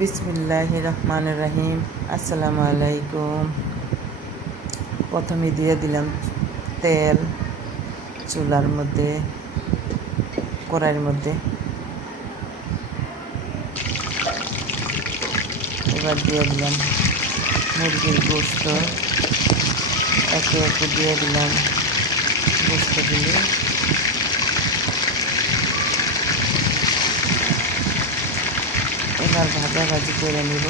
বিসমিল্লাহির রহমানির রহিম। আসসালামু আলাইকুম। প্রথমে দিয়ে দিলাম তেল চুলার মধ্যে, কড়াইয়ের মধ্যে। এবার দিয়ে দিলাম মুরগির গোশত, একে একে দিয়ে দিলাম গোশতগুলি। এবার ভাজাভাজি করে নিব।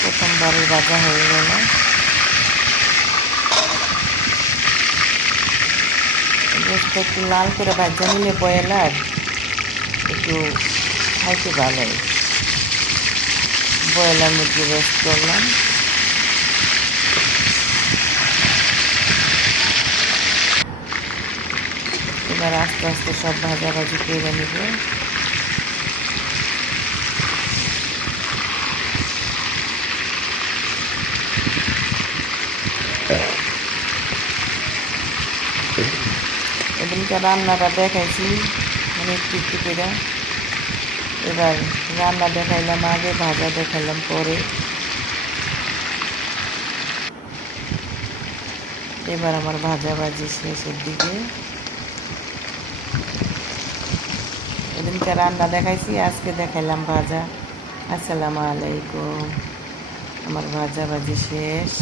প্রথমবারে ভাজা হয়ে গেল। গোশত একটু লাল করে ভাজা নিলে ব্রয়লার একটু খাইতে ভালো হয়। ব্রয়লার মুরগি রোস্ট করলাম। এবার আস্তে আস্তে সব ভাজাভাজি করে নেব। এদিনকে রান্নাটা দেখাইছি মানে একটু একটু করে। এবার রান্না দেখাইলাম আগে, ভাজা দেখাইলাম পরে। এবার আমার ভাজাভাজি শেষের দিকে। এদিনকে রান্না দেখাইছি, আজকে দেখাইলাম ভাজা। আসসালামু আলাইকুম। আমার ভাজাভাজি শেষ।